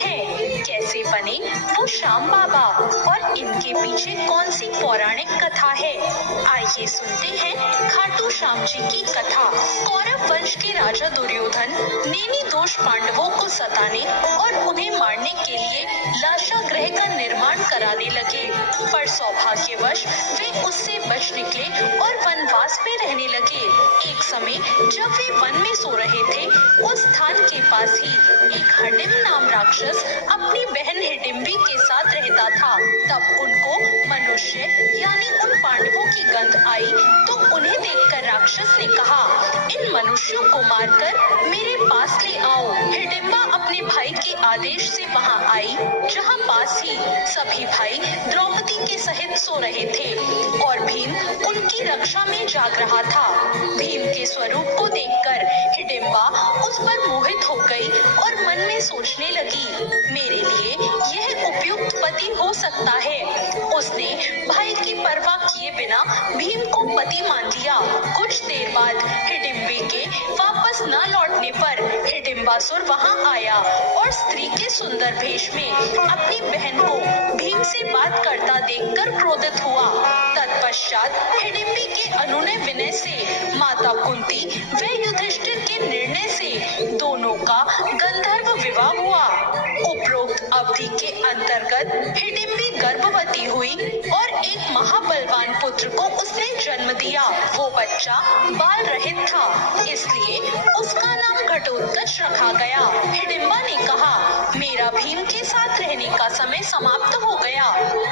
है कैसे बने वो श्याम बाबा और इनके पीछे कौन सी पौराणिक कथा है। आइए सुनते हैं खाटू श्याम जी की कथा। कौरव वंश के राजा दुर्योधन नेमी दोष पांडवों को सताने और उन्हें मारने के लिए लाशागृह का निर्माण कराने लगे, पर सौभाग्यवश वे उससे बच निकले और वनवास में रहने लगे। एक समय जब वे वन में सो रहे थे, उस स्थान के पास ही एक हडिम नाम राक्षस अपनी बहन हिडिंबी के साथ रहता था। तब उनको मनुष्य यानी उन पांडवों की गंध आई तो उन्हें देखकर राक्षस ने कहा, इन मनुष्यों को मारकर मेरे पास ले आओ। हिडिंबा अपने भाई के आदेश से वहां आई, जहां पास ही सभी भाई द्रौपदी के सहित सो रहे थे और भीम उनकी रक्षा में जाग रहा था। भीम के स्वरूप को देखकर हिडिंबा उस पर मोहित हो गई और मन में सोचने लगी, मेरे लिए यह उपयुक्त पति हो सकता है। उसने भाई की परवाह किए बिना भीम को पति मान लिया। कुछ देर बाद हिडिंबे के वापस न लौटने पर हिडिंबासुर वहां आया और स्त्री के सुंदर वेश में अपनी बहन को भीम से बात करता देखकर क्रोधित हुआ। तत्पश्चात हिडिंबी के अनुनय विनय से माता कुंती व युधिष्ठिर के निर्णय से दोनों का गंधर्व विवाह हुआ। उपरोक्त अवधि के अंतर्गत हिडिंबी गर्भवती हुई और एक महाबलवान पुत्र को उसने जन्म दिया। वो बच्चा बाल रहित था, इसलिए उसका नाम घटोत्कच रखा गया। हिडिंबा ने कहा, मेरा भीम के साथ रहने का समय समाप्त हो गया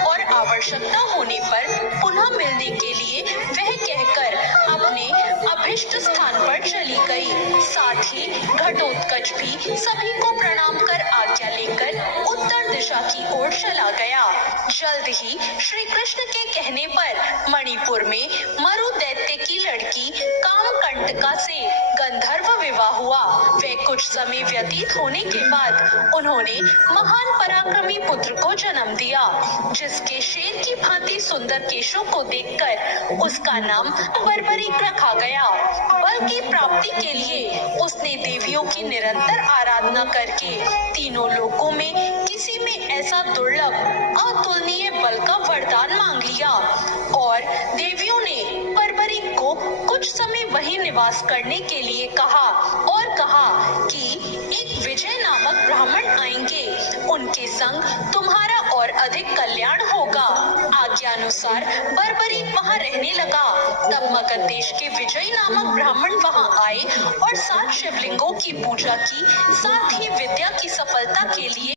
और आवश्यकता होने पर पुनः मिलने के लिए वह कहकर अपने अभिष्ट स्थान पर चली गई। साथ ही घटोत्कच भी सभी को प्रणाम कर आज्ञा लेकर उत्तर दिशा की ओर चला गया। जल्द ही श्री कृष्ण के कहने पर मणिपुर में मरु दैत्य की लड़की कामकंटका से गंधर्व विवाह हुआ। वे कुछ समय व्यतीत होने के बाद उन्होंने महान पराक्रमी पुत्र को जन्म दिया, जिसके शेर की भांति सुंदर केशों को देखकर उसका नाम बर्बरीक रखा गया। बल की प्राप्ति के लिए उसने देवियों की निरंतर आराधना करके तीनों लोकों में किसी में ऐसा दुर्लभ अतुलनीय बल का वरदान मांग लिया और देवियों ने बर्बरीक को कुछ समय वहीं निवास करने के लिए कहा और कहा कि एक विजय नामक ब्राह्मण आएंगे, उनके संग तुम्हारा और अधिक कल्याण होगा। आज्ञानुसार बर्बरीक वहां रहने लगा। तब मगध देश के विजय नामक ब्राह्मण वहां आए और 7 शिवलिंगों की पूजा की, साथ ही विद्या की सफलता के लिए